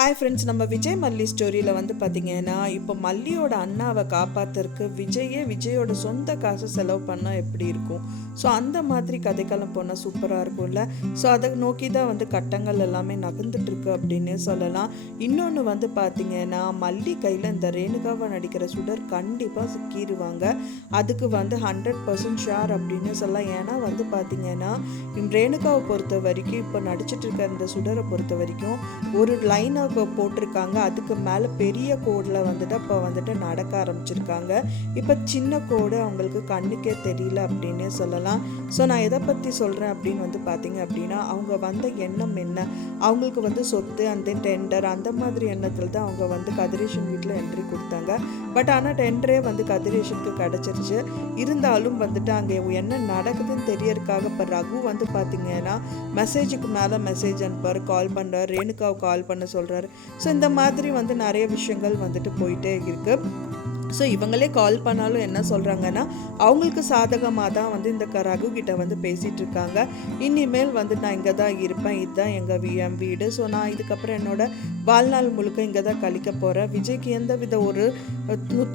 Hi friends, நம்ம விஜய் மல்லி ஸ்டோரியில் வந்து பார்த்தீங்கன்னா, இப்போ மல்லியோட அண்ணாவை காப்பாற்றுறதுக்கு விஜயோட சொந்த காசு செலவு பண்ணால் எப்படி இருக்கும். ஸோ அந்த மாதிரி கதைக்களம் போனால் சூப்பராக இருக்கும்ல. ஸோ அதை நோக்கி தான் வந்து கட்டங்கள் எல்லாமே நகர்ந்துட்டுருக்கு அப்படின்னு சொல்லலாம். இன்னொன்று வந்து பார்த்தீங்கன்னா, மல்லி கையில் இந்த ரேணுகாவை நடிக்கிற சுடர் கண்டிப்பாக சிக்கிடுவாங்க. அதுக்கு வந்து 100% ஷேர் அப்படின்னு சொல்லலாம். ஏன்னா வந்து பார்த்தீங்கன்னா, ரேணுகாவை பொறுத்த வரைக்கும் இப்போ நடிச்சிட்டு இருக்க இந்த சுடரை பொறுத்த வரைக்கும் ஒரு லைனை போட்டிருக்காங்க. அதுக்கு மேலே பெரிய கோடில் வந்துட்டு அப்போ வந்துட்டு நடக்க ஆரம்பிச்சிருக்காங்க. இப்போ சின்ன கோடு அவங்களுக்கு கண்ணுக்கே தெரியல அப்படின்னு சொல்லலாம். ஸோ நான் எதை பற்றி சொல்கிறேன் அப்படின்னு வந்து பார்த்தீங்க அப்படின்னா, அவங்க வந்த எண்ணம் என்ன, அவங்களுக்கு வந்து சொத்து அந்த டெண்டர் அந்த மாதிரி எண்ணத்தில் தான் அவங்க வந்து கதிரேஷன் வீட்டில் என்ட்ரி கொடுத்தாங்க. பட் ஆனால் டெண்டரே வந்து கதிரேஷனுக்கு கிடச்சிருச்சு. இருந்தாலும் வந்துட்டு அங்கே என்ன நடக்குதுன்னு தெரியறதுக்காக இப்போ ரகு வந்து பார்த்தீங்கன்னா மெசேஜுக்கு மேலே மெசேஜ் அனுப்பார், கால் பண்ணுறார், ரேணுகாவை கால் பண்ண சொல்கிறாரு. ஸோ இந்த மாதிரி வந்து நிறைய விஷயங்கள் வந்துட்டு போயிட்டே இருக்குது. ஸோ இவங்களே கால் பண்ணாலும் என்ன சொல்கிறாங்கன்னா, அவங்களுக்கு சாதகமாக தான் வந்து இந்த ரகு கிட்ட வந்து பேசிகிட்டு இருக்காங்க. இனிமேல் வந்து நான் இங்கே தான் இருப்பேன், இதுதான் என் வீடு. ஸோ நான் இதுக்கப்புறம் என்னோட வாழ்நாள் முழுக்க இங்கே தான் கழிக்க போகிறேன். விஜய்க்கு எந்த வித ஒரு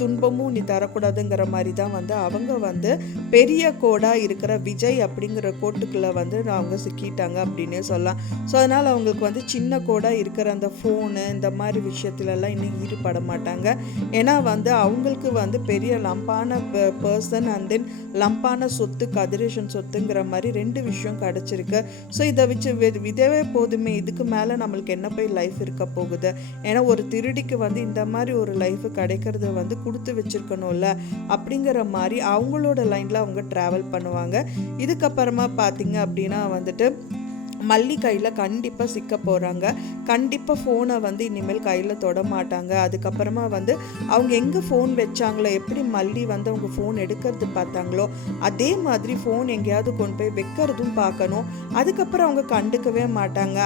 துன்பமும் நீ தரக்கூடாதுங்கிற மாதிரி தான் வந்து அவங்க வந்து பெரிய கோடாக இருக்கிற விஜய் அப்படிங்கிற கோட்டுக்குள்ளே வந்து அவங்க சிக்கிட்டாங்க அப்படின்னே சொல்லலாம். ஸோ அதனால் அவங்களுக்கு வந்து சின்ன கோடாக இருக்கிற அந்த ஃபோனு இந்த மாதிரி விஷயத்துலலாம் இன்னும் ஈடுபட மாட்டாங்க. ஏன்னா வந்து அவங்களுக்கு வந்து பெரிய லம்பான பர்சன் அண்ட் தென் லம்பான சொத்து கதிரேஷன் சொத்துங்கிற மாதிரி ரெண்டு விஷயம் கிடச்சிருக்கு. ஸோ இதை வச்சு இதவே போதுமே, இதுக்கு மேலே நம்மளுக்கு என்ன போய் லைஃப் இருக்க போகுது. ஏன்னா ஒரு திருடிக்கு வந்து இந்த மாதிரி ஒரு லைஃப் கிடைக்கிறது வந்து கொடுத்து வச்சிருக்கணும்ல அப்படிங்கிற மாதிரி அவங்களோட லைனில் அவங்க ட்ராவல் பண்ணுவாங்க. இதுக்கப்புறமா பார்த்தீங்க அப்படின்னா வந்துட்டு மல்லி கையில் கண்டிப்பாக சிக்க போகிறாங்க. கண்டிப்பாக ஃபோனை வந்து இனிமேல் கையில் தொட மாட்டாங்க. அதுக்கப்புறமா வந்து அவங்க எங்கே ஃபோன் வச்சாங்களோ, எப்படி மல்லி வந்து அவங்க ஃபோன் எடுக்கிறது பார்த்தாங்களோ அதே மாதிரி ஃபோன் எங்கேயாவது கொண்டு போய் வைக்கிறதும் பார்க்கணும். அதுக்கப்புறம் அவங்க கண்டுக்கவே மாட்டாங்க.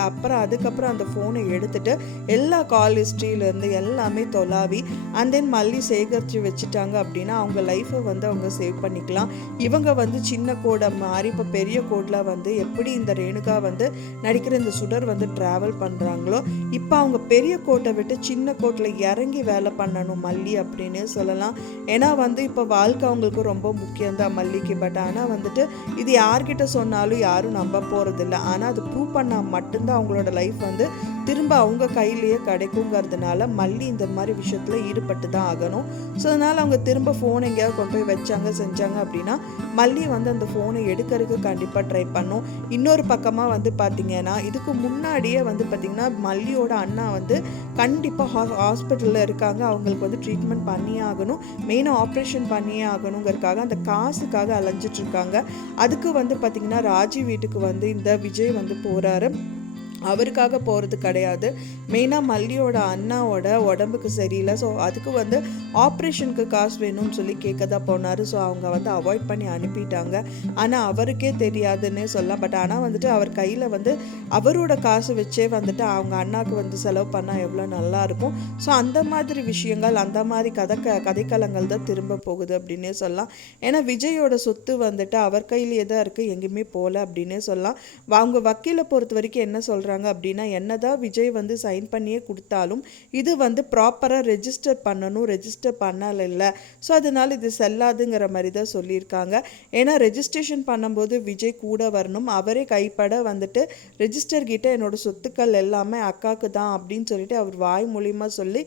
அதுக்கப்புறம் அந்த ஃபோனை எடுத்துகிட்டு எல்லா கால் ஹிஸ்ட்ரியிலேருந்து எல்லாமே தொலாவி அண்ட் தென் மல்லி சேகரித்து வச்சுட்டாங்க அப்படின்னா அவங்க லைஃப்பை வந்து அவங்க சேவ் பண்ணிக்கலாம். இவங்க வந்து சின்ன கோடை மாறி இப்போ பெரிய கோடில் வந்து எப்படி இந்த ரேணுகா வந்து நடிக்கிற இந்த சுடர் வந்து டிராவல் பண்ணுறாங்களோ, இப்போ அவங்க பெரிய கோட்டை விட்டு சின்ன கோட்டில் இறங்கி வேலை பண்ணணும் மல்லி அப்படின்னு சொல்லலாம். ஏன்னா வந்து இப்போ வாழ்க்கை அவங்களுக்கு ரொம்ப முக்கியம்தான் மல்லிக்கு. பட் ஆனால் வந்துட்டு இது யார்கிட்ட சொன்னாலும் யாரும் நம்ப போகிறதில்ல. ஆனால் அது ப்ரூவ் பண்ணால் மட்டும்தான் அவங்களோட லைஃப் வந்து திரும்ப அவங்க கையிலேயே கிடைக்குங்கிறதுனால மல்லி இந்த மாதிரி விஷயத்தில் ஈடுபட்டு தான் ஆகணும். ஸோ அதனால் அவங்க திரும்ப ஃபோன் எங்கேயாவது கொண்டு போய் வச்சாங்க செஞ்சாங்க அப்படின்னா மல்லி வந்து அந்த ஃபோனை எடுக்கிறதுக்கு கண்டிப்பாக ட்ரை பண்ணும். இன்னொரு பக்கமாக வந்து பார்த்திங்கன்னா, இதுக்கு முன்னாடியே வந்து பார்த்திங்கன்னா மல்லியோட அண்ணா வந்து கண்டிப்பாக ஹாஸ்பிட்டலில் இருக்காங்க. அவங்களுக்கு வந்து ட்ரீட்மெண்ட் பண்ணியே ஆகணும், மெயினாக ஆப்ரேஷன் பண்ணியே ஆகணுங்கிறதுக்காக அந்த காசுக்காக அலைஞ்சிட்ருக்காங்க. அதுக்கு வந்து பார்த்திங்கன்னா ராஜி வீட்டுக்கு வந்து இந்த விஜய் வந்து போகிறாரு. அவருக்காக போகிறது கிடையாது, மெயினாக மல்லியோட அண்ணாவோட உடம்புக்கு சரியில்லை. ஸோ அதுக்கு வந்து ஆப்ரேஷனுக்கு காசு வேணும்னு சொல்லி கேட்க தான் போனார். ஸோ அவங்க வந்து அவாய்ட் பண்ணி அனுப்பிட்டாங்க. ஆனால் அவருக்கே தெரியாதுன்னே சொல்லலாம். பட் ஆனால் வந்துட்டு அவர் கையில் வந்து அவரோட காசு வச்சே வந்துட்டு அவங்க அண்ணாவுக்கு வந்து செலவு பண்ணால் எவ்வளோ நல்லாயிருக்கும். ஸோ அந்த மாதிரி விஷயங்கள் அந்த மாதிரி கதைக்களங்கள் தான் திரும்ப போகுது அப்படின்னே சொல்லலாம். ஏன்னா விஜயோட சொத்து வந்துட்டு அவர் கையிலேயே தான் இருக்குது, எங்கேயுமே போகல அப்படின்னே சொல்லலாம். அவங்க வக்கீலை பொறுத்த வரைக்கும் என்ன சொல்கிறாங்க அப்படின்னா, என்னதான் விஜய் வந்து சைன் பண்ணியே கொடுத்தாலும் இது வந்து ப்ராப்பராக ரெஜிஸ்டர் பண்ணணும், ரெஜிஸ்டர் பண்ணல இல்லை. ஸோ அதனால் இது செல்லாதுங்கிற மாதிரி தான் சொல்லியிருக்காங்க. ஏன்னா ரெஜிஸ்ட்ரேஷன் பண்ணும்போது விஜய் கூட வரணும், அவரே கைப்பட வந்துட்டு ரெஜிஸ்டர் கிட்ட என்னோட சொத்துக்கள் எல்லாமே அக்காவுக்கு தான் அப்படின்னு சொல்லிட்டு அவர் வாய் மூலியமாக சொல்லி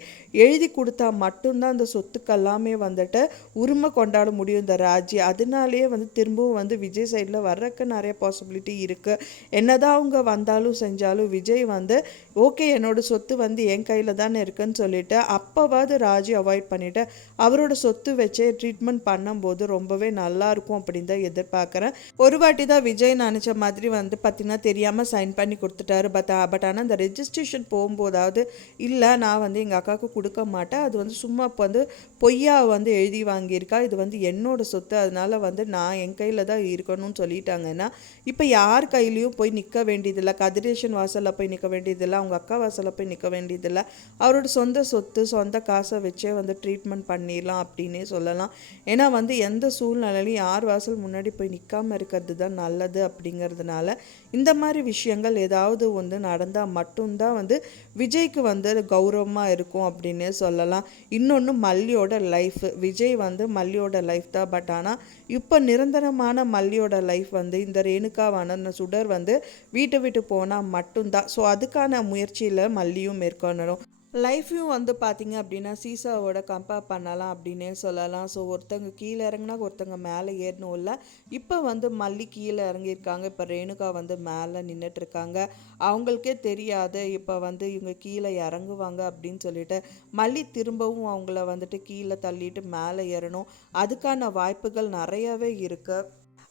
எழுதி கொடுத்தா மட்டும்தான் அந்த சொத்துக்கள் எல்லாமே வந்துட்டு உரிமை கொண்டாட முடியும் இந்த ராஜி. அதனாலேயே வந்து திரும்பவும் வந்து விஜய் சைடில் வர்றதுக்கு நிறைய பாசிபிலிட்டி இருக்குது. என்னதான் அவங்க வந்தாலும் செஞ்சாலும் விஜய் வந்து ஓகே என்னோட சொத்து வந்து என் கையில் தானே இருக்குன்னு சொல்லிட்டு அப்போவாது ராஜி அவாய்ட் பண்ணிவிட்டு அவரோட சொத்து வச்சே ட்ரீட்மெண்ட் பண்ணும்போது ரொம்பவே நல்லாயிருக்கும் அப்படின்னு தான் எதிர்பார்க்குறேன். ஒரு வாட்டி தான் விஜய் நினச்ச மாதிரி வந்து பார்த்திங்கன்னா தெரியாமல் சைன் பண்ணி கொடுத்துட்டாரு. பட் ஆனால் அந்த ரெஜிஸ்ட்ரேஷன் போகும்போதாவது இல்லை நான் வந்து எங்கள் அக்காவுக்கு கொடுக்க மாட்டேன், அது வந்து சும்மா இப்போ வந்து பொய்யா வந்து எழுதி வாங்கியிருக்கா, இது வந்து என்னோட சொத்து, அதனால் வந்து நான் என் கையில் தான் இருக்கணும்னு சொல்லிட்டாங்கன்னா இப்போ யார் கையிலையும் போய் நிற்க வேண்டியதில்லை. கதிரேஷன் வாசலில் போய் நிற்க வேண்டியதில்லை, அவங்க அக்கா வாசலில் போய் நிற்க வேண்டியதில்லை. அவரோட சொந்த சொத்து சொந்த காசை வச்சே வந்து ட்ரீட்மெண்ட் பண்ணிடலாம் அப்படின்னே சொல்லலாம். ஏன்னா வந்து எந்த சூழ்நிலையிலையும் யார் வாசல் முன்னாடி போய் நிற்காமல் இருக்கிறது தான் நல்லது அப்படிங்கிறதுனால இந்த மாதிரி விஷயங்கள் ஏதாவது வந்து நடந்தால் மட்டும்தான் வந்து விஜய்க்கு வந்து கௌரவமாக இருக்கும் அப்படின்னே சொல்லலாம். இன்னொன்று மல்லியோட லைஃப், விஜய் வந்து மல்லியோட லைஃப் தான். பட் ஆனால் இப்போ நிரந்தரமான மல்லியோட லைஃப் வந்து இந்த ரேணுகாவான சுடர் வந்து வீட்டை விட்டு போனால் மட்டும்தான். ஸோ அதுக்கான முயற்சியில் மல்லியும் மேற்கொள்ளணும். லைஃப்பையும் வந்து பார்த்திங்க அப்படின்னா சீசாவோட கம்பேர் பண்ணலாம் அப்படின்னே சொல்லலாம். ஸோ ஒருத்தங்க கீழே இறங்குனா ஒருத்தங்க மேலே ஏறணும் இல்லை. இப்போ வந்து மல்லி கீழே இறங்கியிருக்காங்க, இப்போ ரேணுகா வந்து மேலே நின்றுட்டுருக்காங்க. அவங்களுக்கே தெரியாது இப்போ வந்து இவங்க கீழே இறங்குவாங்க அப்படின்னு சொல்லிட்டு மல்லி திரும்பவும் அவங்கள வந்துட்டு கீழே தள்ளிட்டு மேலே ஏறணும். அதுக்கான வாய்ப்புகள் நிறையவே இருக்குது.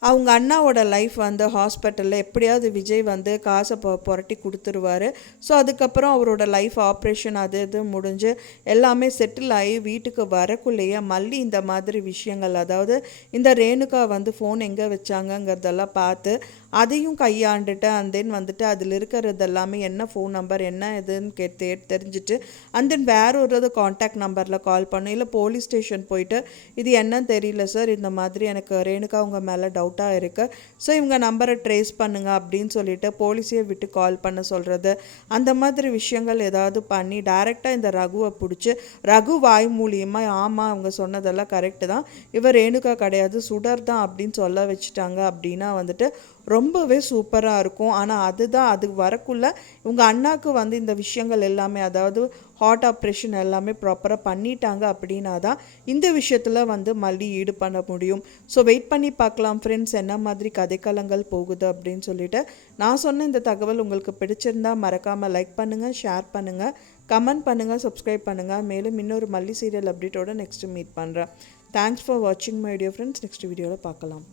அவங்க அண்ணாவோட லைஃப் வந்து ஹாஸ்பிட்டலில் எப்படியாவது விஜய் வந்து காசை புரட்டி கொடுத்துருவாரு. ஸோ அதுக்கப்புறம் அவரோட லைஃப் ஆப்ரேஷன் அது இது முடிஞ்சு எல்லாமே செட்டில் ஆகி வீட்டுக்கு வரக்குள்ளேயே மல்லி இந்த மாதிரி விஷயங்கள், அதாவது இந்த ரேணுகா வந்து ஃபோன் எங்கே வச்சாங்கங்கிறதெல்லாம் பார்த்து அதையும் கையாண்டுட்டு அண்ட் தென் வந்துட்டு அதில் இருக்கிறது எல்லாமே என்ன ஃபோன் நம்பர் என்ன இதுன்னு தெரிஞ்சுட்டு அண்ட் தென் வேற ஒரு காண்டாக்ட் நம்பரில் கால் பண்ணு, இல்லை போலீஸ் ஸ்டேஷன் போயிட்டு இது என்னன்னு தெரியல சார், இந்த மாதிரி எனக்கு ரேணுகா அவங்க மேலே டவுட்டாக இருக்குது, ஸோ இவங்க நம்பரை ட்ரேஸ் பண்ணுங்க அப்படின்னு சொல்லிட்டு போலீஸையே விட்டு கால் பண்ண சொல்கிறது. அந்த மாதிரி விஷயங்கள் ஏதாவது பண்ணி டைரெக்டாக இந்த ரகுவை பிடிச்சி ரகு வாய் மூலியமாக ஆமாம் அவங்க சொன்னதெல்லாம் கரெக்டு தான், இவர் ரேணுகா கிடையாது சுடர் தான் அப்படின்னு சொல்ல வச்சுட்டாங்க அப்படின்னா வந்துட்டு ரொம்பவே சூப்பராக இருக்கும். ஆனால் அதுதான் அது வரக்குள்ளே இவங்க அண்ணாக்கு வந்து இந்த விஷயங்கள் எல்லாமே, அதாவது ஹார்ட் ஆப்ரேஷன் எல்லாமே ப்ராப்பராக பண்ணிட்டாங்க அப்படின்னா தான் இந்த விஷயத்தில் வந்து மல்லி ஈடு பண்ண முடியும். ஸோ வெயிட் பண்ணி பார்க்கலாம் ஃப்ரெண்ட்ஸ், என்ன மாதிரி கதைக்களங்கள் போகுது அப்படின்னு சொல்லிட்டு. நான் சொன்ன இந்த தகவல் உங்களுக்கு பிடிச்சிருந்தா மறக்காமல் லைக் பண்ணுங்கள், ஷேர் பண்ணுங்கள், கமெண்ட் பண்ணுங்கள், சப்ஸ்கிரைப் பண்ணுங்கள். மேலும் இன்னொரு மல்லி சீரியல் அப்டேட்டோட நெக்ஸ்ட்டு மீட் பண்ணுறேன். தேங்க்ஸ் ஃபார் வாட்சிங் மை டியர் ஃப்ரெண்ட்ஸ். நெக்ஸ்ட் வீடியோவில் பார்க்கலாம்.